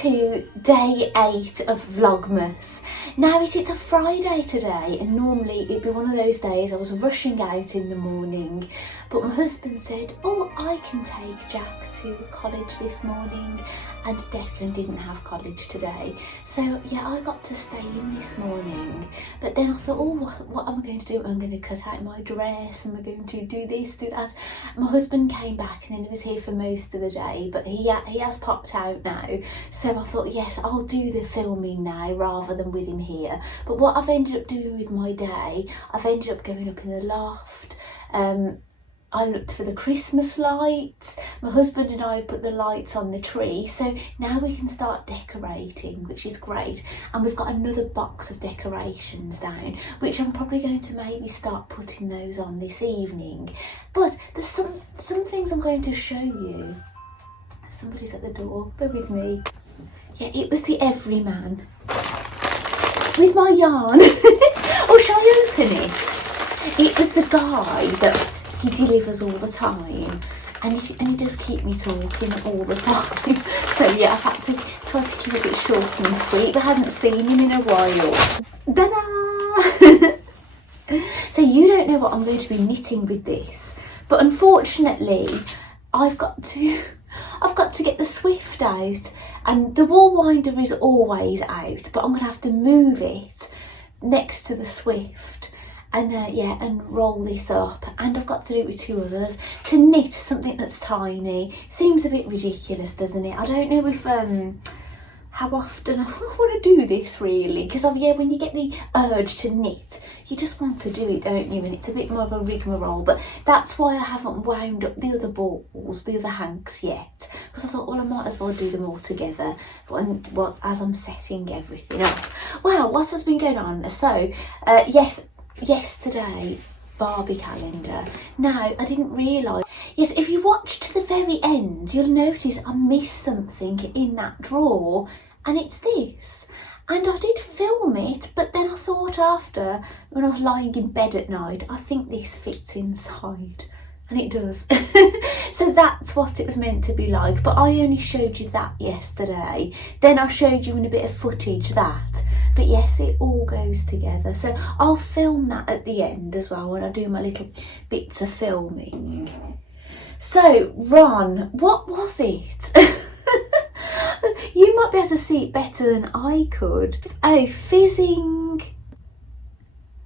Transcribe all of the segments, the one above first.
to day 8 of vlogmas. Now it's a Friday today, and normally it'd be one of those days I was rushing out in the morning, but my husband said, oh, I can take Jack to college this morning, and Declan didn't have college today, so yeah, I got to stay in this morning. But then I thought, oh, what am I going to do? I'm going to cut out my dress, am I going to do this, do that? My husband came back and then he was here for most of the day, but he has popped out now, so I thought, yes, I'll do the filming now rather than with him here. But what I've ended up doing with my day, I've ended up going up in the loft. I looked for the Christmas lights. My husband and I have put the lights on the tree, so now we can start decorating, which is great. And we've got another box of decorations down, which I'm probably going to maybe start putting those on this evening. But there's some things I'm going to show you. Somebody's at the door, bear with me. Yeah, it was the everyman with my yarn. Oh, shall I open it? It was the guy that he delivers all the time, and he does keep me talking all the time. So yeah, I've had to try to keep it a bit short and sweet, but I hadn't seen him in a while. Ta-da! So you don't know what I'm going to be knitting with this, but unfortunately I've got to get the Swift out, and the wool winder is always out, but I'm going to have to move it next to the Swift. And yeah, and roll this up, and I've got to do it with 2 others to knit something that's tiny. Seems a bit ridiculous, doesn't it? I don't know if how often I want to do this really, because yeah, when you get the urge to knit, you just want to do it, don't you? And it's a bit more of a rigmarole, but that's why I haven't wound up the other balls, the other hanks yet, because I thought, well, I might as well do them all together as I'm setting everything up. Wow, what has been going on? So yesterday, Barbie calendar. Now, I didn't realise. Yes, if you watch to the very end, you'll notice I missed something in that drawer, and it's this. And I did film it, but then I thought after, when I was lying in bed at night, I think this fits inside. And it does. So that's what it was meant to be like, but I only showed you that yesterday. Then I showed you in a bit of footage that. But yes, it all goes together. So I'll film that at the end as well when I do my little bits of filming. So Ron, what was it? You might be able to see it better than I could. Oh, fizzing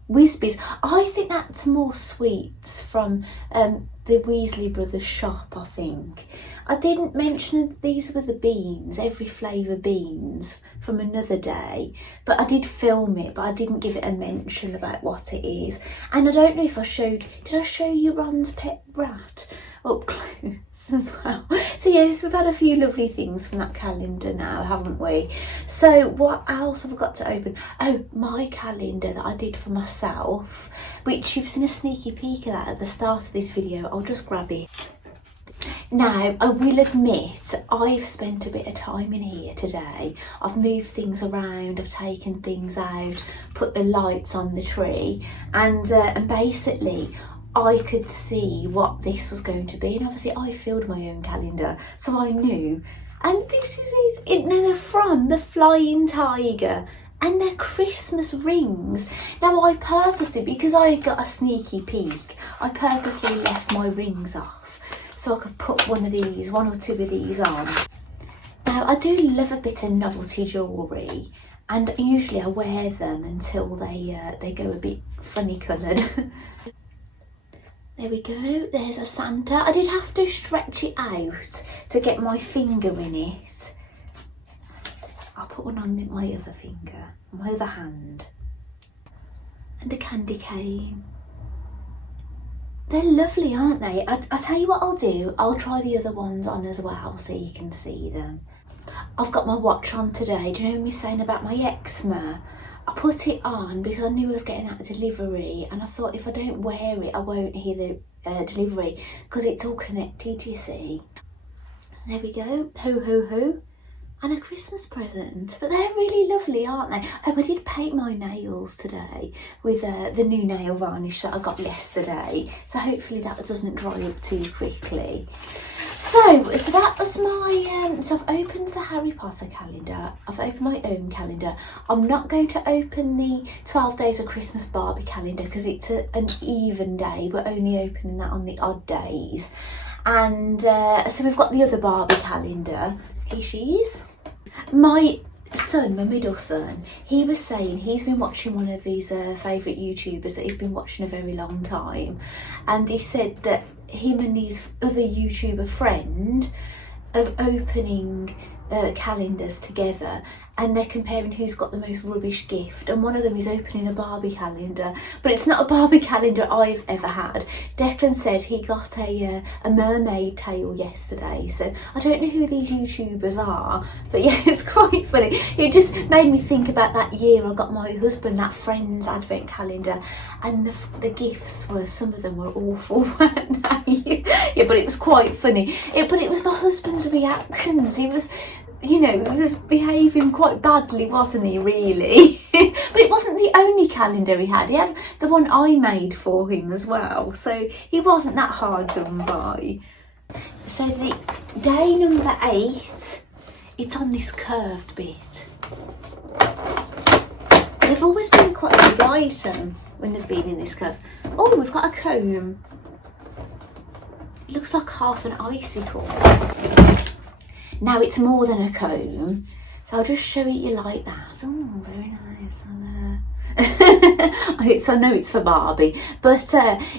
Whizbees. I think that's more sweets from the Weasley Brothers shop, I think. I didn't mention that these were the beans, every flavour beans from another day, but I did film it, but I didn't give it a mention about what it is. And I don't know if did I show you Ron's pet rat up close as well? So yes, we've had a few lovely things from that calendar now, haven't we? So what else have I got to open? Oh, my calendar that I did for myself, which you've seen a sneaky peek of that at the start of this video. I'll just grab it. Now, I will admit, I've spent a bit of time in here today. I've moved things around, I've taken things out, put the lights on the tree, and basically I could see what this was going to be, and obviously I filled my own calendar, so I knew. And this is it, and they're from the Flying Tiger, and they're Christmas rings. Now I purposely, because I got a sneaky peek, I purposely left my rings off, so I could put one or two of these on. Now I do love a bit of novelty jewellery, and usually I wear them until they go a bit funny coloured. There we go, there's a Santa. I did have to stretch it out to get my finger in it. I'll put one on my other finger, my other hand. And a candy cane. They're lovely, aren't they? I'll tell you what I'll do. I'll try the other ones on as well so you can see them. I've got my watch on today. Do you know me saying about my eczema? I put it on because I knew I was getting that delivery, and I thought if I don't wear it, I won't hear the delivery because it's all connected, you see. There we go. Ho, ho, ho. And a Christmas present. But they're really lovely, aren't they? Oh, I did paint my nails today with the new nail varnish that I got yesterday. So hopefully that doesn't dry up too quickly. So that was my, so I've opened the Harry Potter calendar, I've opened my own calendar. I'm not going to open the 12 Days of Christmas Barbie calendar because it's an even day. We're only opening that on the odd days. And so we've got the other Barbie calendar. Here she is. My son, my middle son, he was saying he's been watching one of his favourite YouTubers that he's been watching a very long time. And he said that him and his other YouTuber friend are opening calendars together, and they're comparing who's got the most rubbish gift, and one of them is opening a Barbie calendar, but it's not a Barbie calendar I've ever had. Declan said he got a mermaid tail yesterday, so I don't know who these YouTubers are, but yeah, it's quite funny. It just made me think about that year I got my husband that Friends advent calendar, and the gifts were, some of them were awful, weren't they? Yeah, but it was quite funny. But it was my husband's reactions. He was, you know, he was behaving quite badly, wasn't he, really? But it wasn't the only calendar he had. He had the one I made for him as well. So he wasn't that hard done by. So the day number 8, it's on this curved bit. They've always been quite a big item when they've been in this curve. Oh, we've got a comb. It looks like half an icicle. Now it's more than a comb, so I'll just show it you like that. Oh, very nice. So I know it's for Barbie, but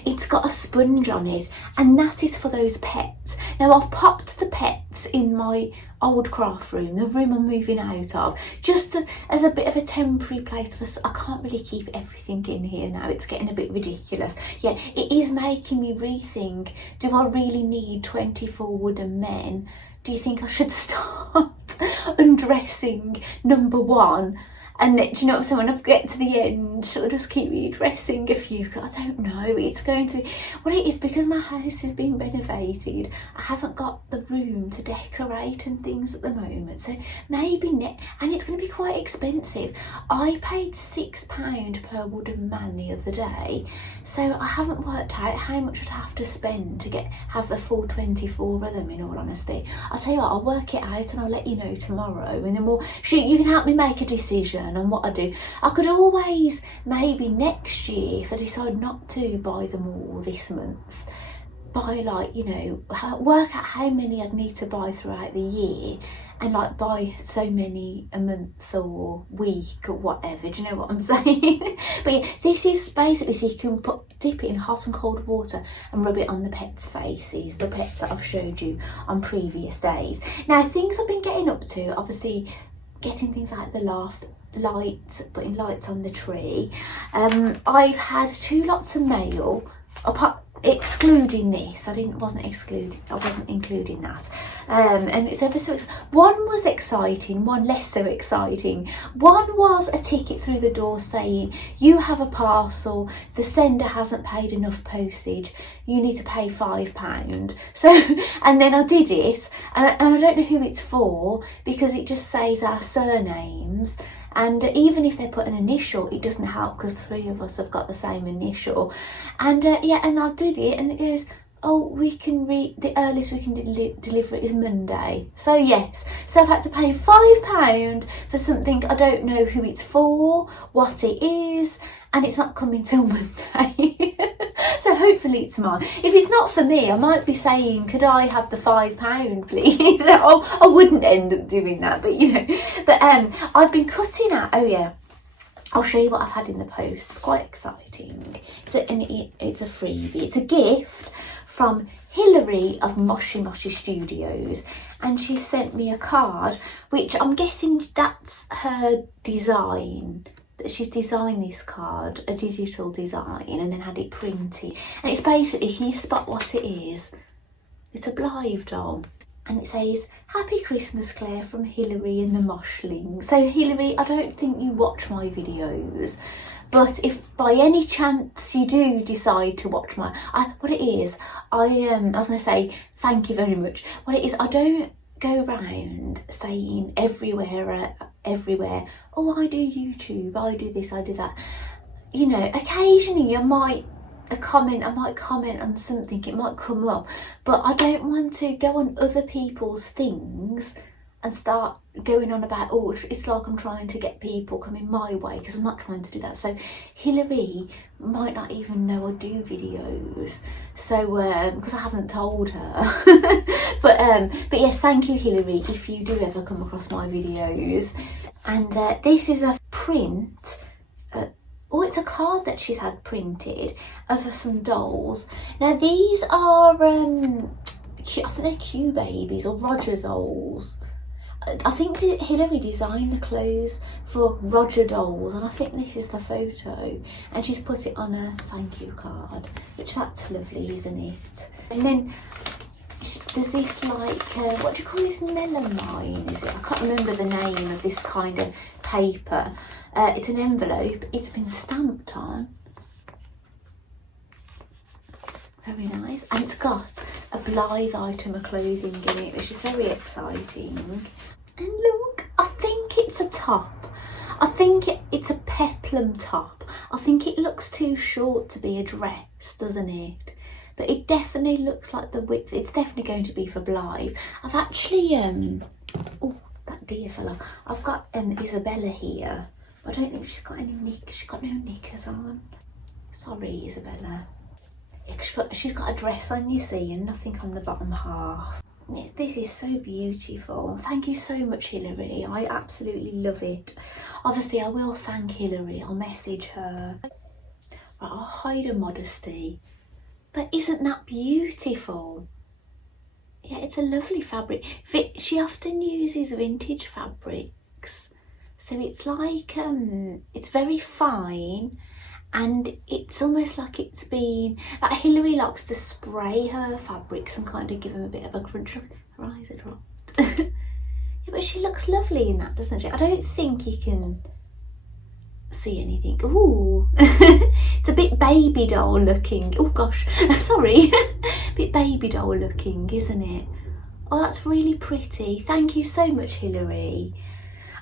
it's got a sponge on it, and that is for those pets. Now I've popped the pets in my old craft room, the room I'm moving out of, just as a bit of a temporary place for, I can't really keep everything in here now, it's getting a bit ridiculous. Yeah, it is making me rethink, do I really need 24 wooden men? Do you think I should start undressing number 1? And then, do you know what I'm saying, when I get to the end, I'll just keep redressing a few, I don't know, it's going to, what it is, because my house has been renovated, I haven't got the room to decorate and things at the moment, so maybe and it's going to be quite expensive. I paid £6 per wooden man the other day, so I haven't worked out how much I'd have to spend to have the full 24 of them, in all honesty. I'll tell you what, I'll work it out and I'll let you know tomorrow, and then you can help me make a decision on what I do. I could always, maybe next year, if I decide not to buy them all this month, buy, like, you know, work out how many I'd need to buy throughout the year, and like buy so many a month or week or whatever, do you know what I'm saying? But yeah, this is basically so you can dip it in hot and cold water and rub it on the pets' faces, the pets that I've showed you on previous days. Now, things I've been getting up to, obviously getting things like the loft, lights, putting lights on the tree. I've had 2 lots of mail, excluding this. I wasn't including that. And it's ever so one was exciting, one less so exciting. One was a ticket through the door saying, you have a parcel, the sender hasn't paid enough postage, you need to pay £5. So, and then I did it, and I don't know who it's for, because it just says our surnames. And even if they put an initial, it doesn't help because 3 of us have got the same initial. And yeah, and I did it, and it goes, oh, the earliest we can deliver it is Monday. So yes, so I've had to pay £5 for something I don't know who it's for, what it is, and it's not coming till Monday. So hopefully it's mine. If it's not for me, I might be saying, could I have the £5, please? Oh, I wouldn't end up doing that, but you know. But I've been cutting out, oh yeah, I'll show you what I've had in the post. It's quite exciting. It's a freebie. It's a gift from Hilary of Moshi Moshi Studios, and she sent me a card, which I'm guessing that's her design. That she's designed this card, a digital design, and then had it printed. And it's basically, can you spot what it is? It's a Blythe doll. And it says, Happy Christmas, Claire, from Hilary and the Moshling. So Hilary, I don't think you watch my videos, but if by any chance you do decide to watch what it is, I was going to say, thank you very much. What it is, I don't go round saying everywhere, oh, I do YouTube, I do this, I do that. You know, occasionally I might a comment, I might comment on something, it might come up, but I don't want to go on other people's things and start going on about, oh, it's like I'm trying to get people coming my way, because I'm not trying to do that. So Hilary might not even know I do videos, so because I haven't told her. but yes, thank you, Hilary, if you do ever come across my videos. And this is a print, it's a card that she's had printed of some dolls. Now these are I think they're Q babies or Roger dolls. I think Hilary designed the clothes for Roger dolls, and I think this is the photo, and she's put it on a thank you card, which that's lovely, isn't it? And then there's this like, what do you call this, melamine, is it? I can't remember the name of this kind of paper. It's an envelope, it's been stamped on. Very nice, and it's got a Blythe item of clothing in it, which is very exciting. And look, I think it's a top. I think it's a peplum top. I think it looks too short to be a dress, doesn't it? But it definitely looks like the width. It's definitely going to be for Blythe. I've actually, oh, that dear fella. I've got Isabella here. I don't think she's got any knickers. She's got no knickers on. Sorry, Isabella. Yeah, she's got a dress on, you see, and nothing on the bottom half. This is so beautiful. Thank you so much, Hilary. I absolutely love it. Obviously, I will thank Hilary. I'll message her. Right, I'll hide her modesty. But isn't that beautiful? Yeah, it's a lovely fabric. She often uses vintage fabrics. So it's like, it's very fine. And it's almost like it's been, like Hilary likes to spray her fabrics and kind of give them a bit of a crunch. Her eyes are dropped. Yeah, but she looks lovely in that, doesn't she? I don't think you can see anything. Ooh, it's a bit baby doll looking. Oh gosh, sorry. A bit baby doll looking, isn't it? Oh, that's really pretty. Thank you so much, Hilary.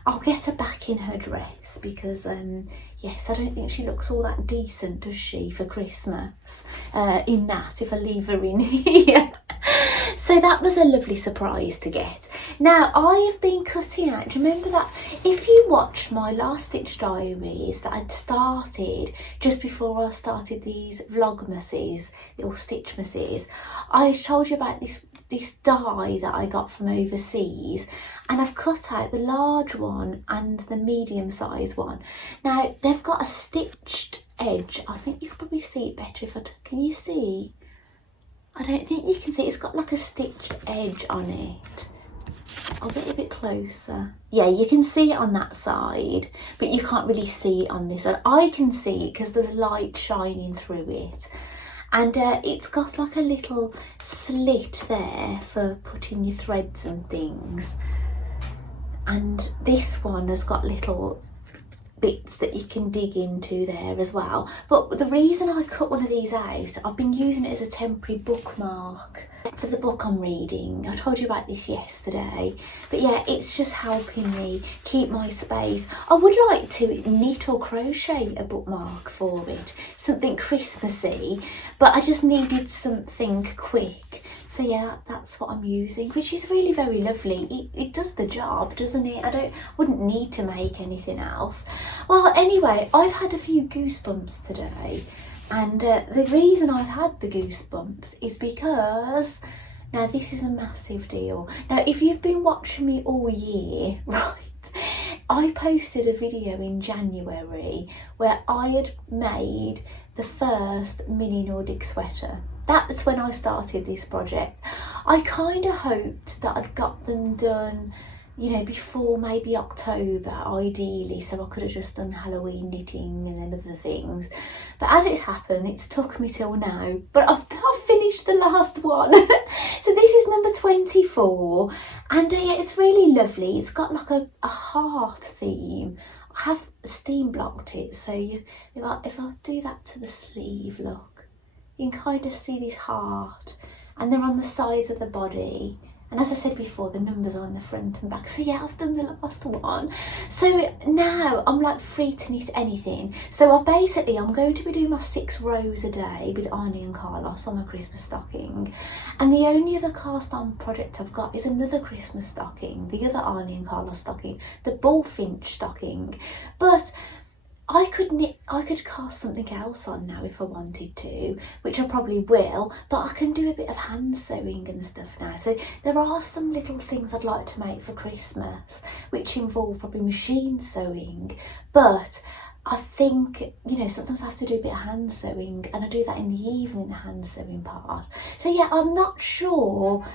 I'll get her back in her dress because, yes, I don't think she looks all that decent, does she, for Christmas, in that, if I leave her in here. So that was a lovely surprise to get. Now, I have been cutting out, do you remember that? If you watched my last stitch diaries that I'd started just before I started these vlogmases, or stitchmases, I told you about this die that I got from overseas, and I've cut out the large one and the medium size one. Now they've got a stitched edge. I think you can probably see it better if can you see? I don't think you can see. It's got like a stitched edge on it. I'll get a bit closer. Yeah, you can see it on that side, but you can't really see it on this side. I can see it because there's light shining through it. And it's got like a little slit there for putting your threads and things. And this one has got little bits that you can dig into there as well. But the reason I cut one of these out, I've been using it as a temporary bookmark for the book I'm reading. I told you about this yesterday. But yeah, it's just helping me keep my space. I would like to knit or crochet a bookmark for it, something Christmassy, but I just needed something quick. So yeah, that's what I'm using, which is really very lovely. It does the job, doesn't it? Wouldn't need to make anything else. Well, anyway, I've had a few goosebumps today. And the reason I've had the goosebumps is because, now this is a massive deal. Now, if you've been watching me all year, right, I posted a video in January where I had made the first mini Nordic sweater. That's when I started this project. I kind of hoped that I'd got them done, you know, before maybe October, ideally, so I could have just done Halloween knitting and then other things. But as it's happened, it's took me till now. But I've finished the last one. So this is number 24. And yeah, it's really lovely. It's got like a heart theme. I have steam blocked it, so if I do that to the sleeve, look, you can kind of see this heart. And they're on the sides of the body. And as I said before, the numbers are on the front and back. So yeah, I've done the last one. So now I'm like free to knit anything. So I'm going to be doing my 6 rows a day with Arnie and Carlos on my Christmas stocking. And the only other cast on project I've got is another Christmas stocking, the other Arnie and Carlos stocking, the bullfinch stocking. But I could cast something else on now if I wanted to, which I probably will, but I can do a bit of hand sewing and stuff now. So there are some little things I'd like to make for Christmas, which involve probably machine sewing, but I think, you know, sometimes I have to do a bit of hand sewing, and I do that in the evening, the hand sewing part. So yeah, I'm not sure,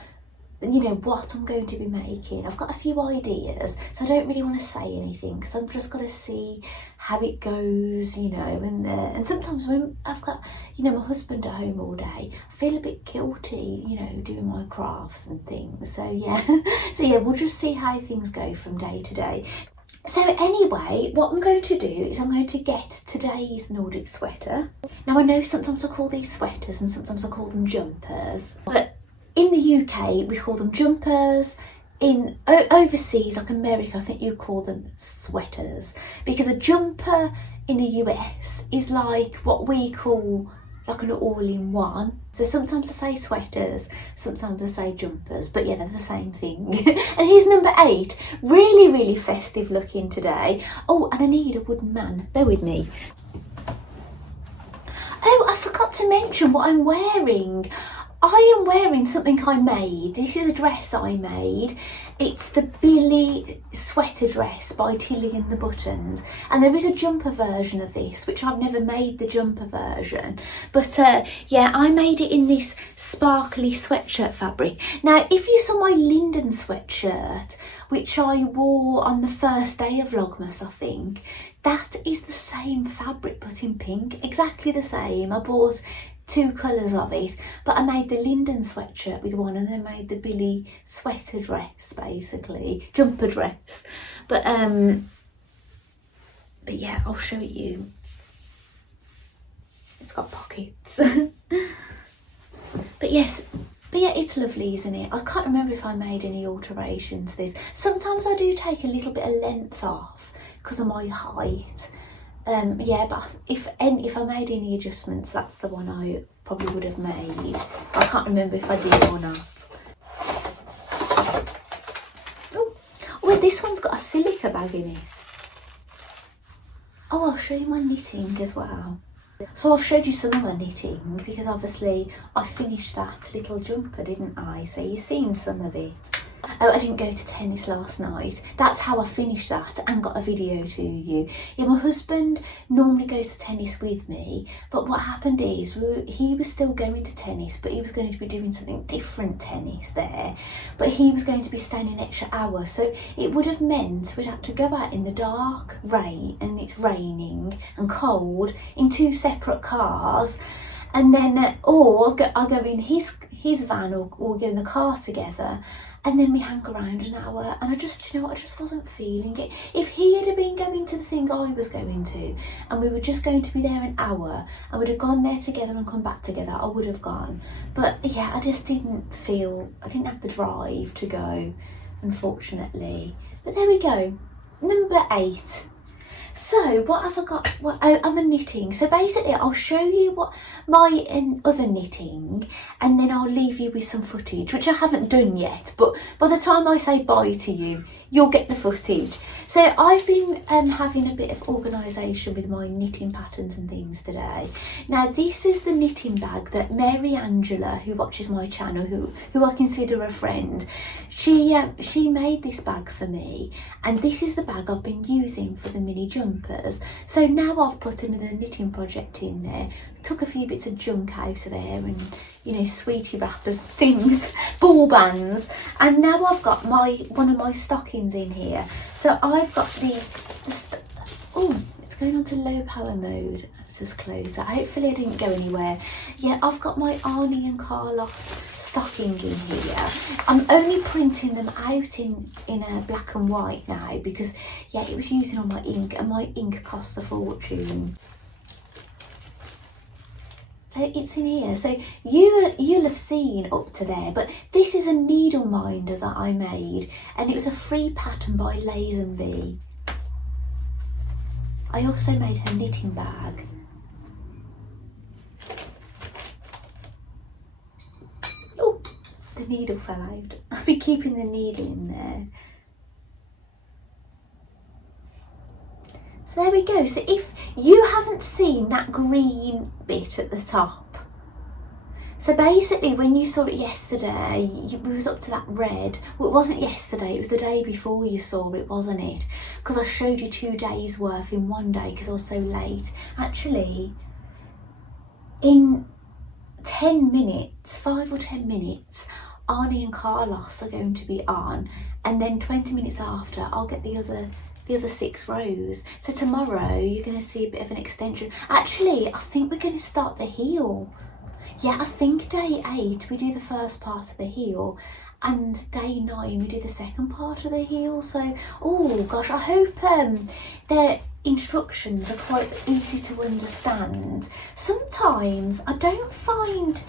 you know, what I'm going to be making. I've got a few ideas, so I don't really want to say anything because I'm just going to see how it goes, you know. And sometimes when I've got, you know, my husband at home all day, I feel a bit guilty, you know, doing my crafts and things. So yeah, we'll just see how things go from day to day. So anyway, what I'm going to do is I'm going to get today's Nordic sweater. Now I know sometimes I call these sweaters and sometimes I call them jumpers, but in the UK we call them jumpers. In overseas, like America, I think you call them sweaters, because a jumper in the US is like what we call like an all-in-one. So sometimes I say sweaters, sometimes I say jumpers, but yeah, they're the same thing. And here's number 8, really, really festive looking today. Oh, and I need a wooden man, bear with me. Oh, I forgot to mention what I'm wearing. I am wearing something I made. This is a dress I made. It's the Billy sweater dress by Tilly and the Buttons. And there is a jumper version of this, which I've never made the jumper version. But yeah, I made it in this sparkly sweatshirt fabric. Now, if you saw my Linden sweatshirt, which I wore on the first day of Vlogmas, I think, that is the same fabric but in pink, exactly the same. I bought 2 colours of it, but I made the Linden sweatshirt with one and then made the Billy sweater dress, basically, jumper dress. But yeah, I'll show it you. It's got pockets. But yeah, it's lovely, isn't it? I can't remember if I made any alterations to this. Sometimes I do take a little bit of length off because of my height. Yeah, but if I made any adjustments, that's the one I probably would have made. I can't remember if I did or not. Oh, well, this one's got a silica bag in it. Oh, I'll show you my knitting as well. So I've showed you some of my knitting because obviously I finished that little jumper, didn't I? So you've seen some of it. Oh, I didn't go to tennis last night. That's how I finished that and got a video to you. Yeah, my husband normally goes to tennis with me, but what happened is he was still going to tennis, but he was going to be doing something different tennis there. But he was going to be staying an extra hour, so it would have meant we'd have to go out in the dark, rain, and it's raining and cold in 2 separate cars. And then, or I go in his van or go in the car together, and then we hang around an hour. And I just, you know, I just wasn't feeling it. If he had been going to the thing I was going to, and we were just going to be there an hour, and we'd have gone there together and come back together, I would have gone. But yeah, I just didn't feel, I didn't have the drive to go, unfortunately. But there we go, number 8. So what have I got? I'm knitting. So basically I'll show you what my other knitting, and then I'll leave you with some footage, which I haven't done yet, but by the time I say bye to you, you'll get the footage. So I've been having a bit of organisation with my knitting patterns and things today. Now this is the knitting bag that Mary Angela, who watches my channel, who I consider a friend, she made this bag for me, and this is the bag I've been using for the mini jumpers. So now I've put another knitting project in there, took a few bits of junk out of there, and you know, sweetie wrappers, things, ball bands, and now I've got one of my stockings in here. So I've got oh, it's going on to low power mode. Let's just close that. Hopefully I didn't go anywhere. Yeah, I've got my Arnie and Carlos stocking in here. I'm only printing them out in a black and white now because yeah, it was using all my ink, and my ink costs a fortune. So it's in here. So you'll have seen up to there, but this is a needle minder that I made, and it was a free pattern by Lazenby. I also made her knitting bag. Oh, the needle fell out. I've been keeping the needle in there. So there we go. So if you haven't seen that green bit at the top, so basically when you saw it yesterday, it was up to that red. Well, it wasn't yesterday, it was the day before you saw it, wasn't it? Because I showed you 2 days worth in one day because I was so late. Actually, in 10 minutes, 5 or 10 minutes, Arnie and Carlos are going to be on, and then 20 minutes after I'll get the other 6 rows. So tomorrow you're going to see a bit of an extension. Actually, I think we're going to start the heel. Yeah, I think day 8 we do the first part of the heel, and day 9 we do the second part of the heel. So, oh gosh, I hope their instructions are quite easy to understand. Sometimes I don't find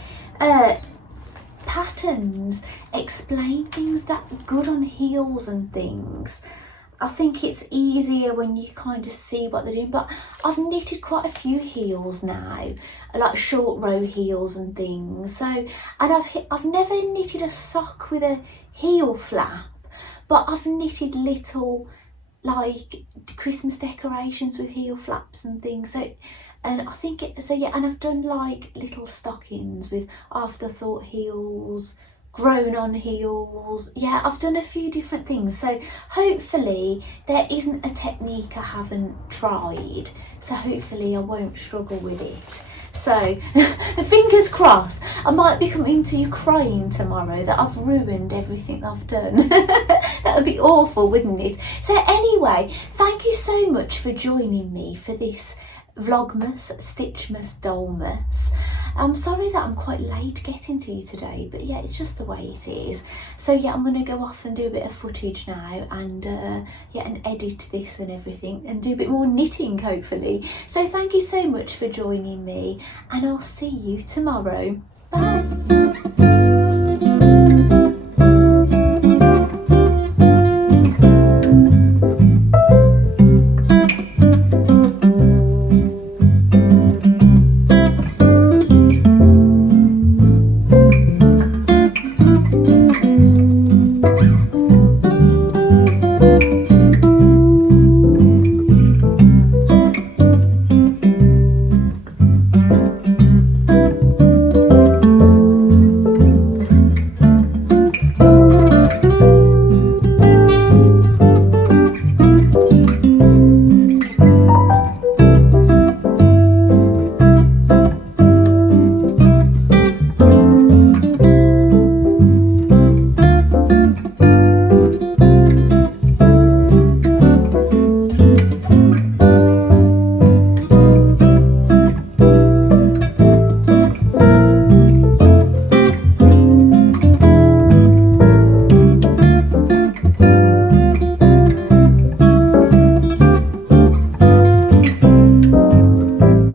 patterns explain things that good on heels and things. I think it's easier when you kind of see what they're doing, but I've knitted quite a few heels now, like short row heels and things. So, and I've never knitted a sock with a heel flap, but I've knitted little like Christmas decorations with heel flaps and things. So, and I think yeah, and I've done like little stockings with afterthought heels, grown on heels. Yeah, I've done a few different things, so hopefully there isn't a technique I haven't tried, so hopefully I won't struggle with it. So fingers crossed. I might be coming to you crying tomorrow that I've ruined everything I've done. That would be awful, wouldn't it? So anyway, thank you so much for joining me for this vlogmas, stitchmas, dollmas. I'm sorry that I'm quite late getting to you today, but yeah, it's just the way it is. So yeah, I'm going to go off and do a bit of footage now, and yeah, and edit this and everything, and do a bit more knitting hopefully. So thank you so much for joining me, and I'll see you tomorrow. Bye.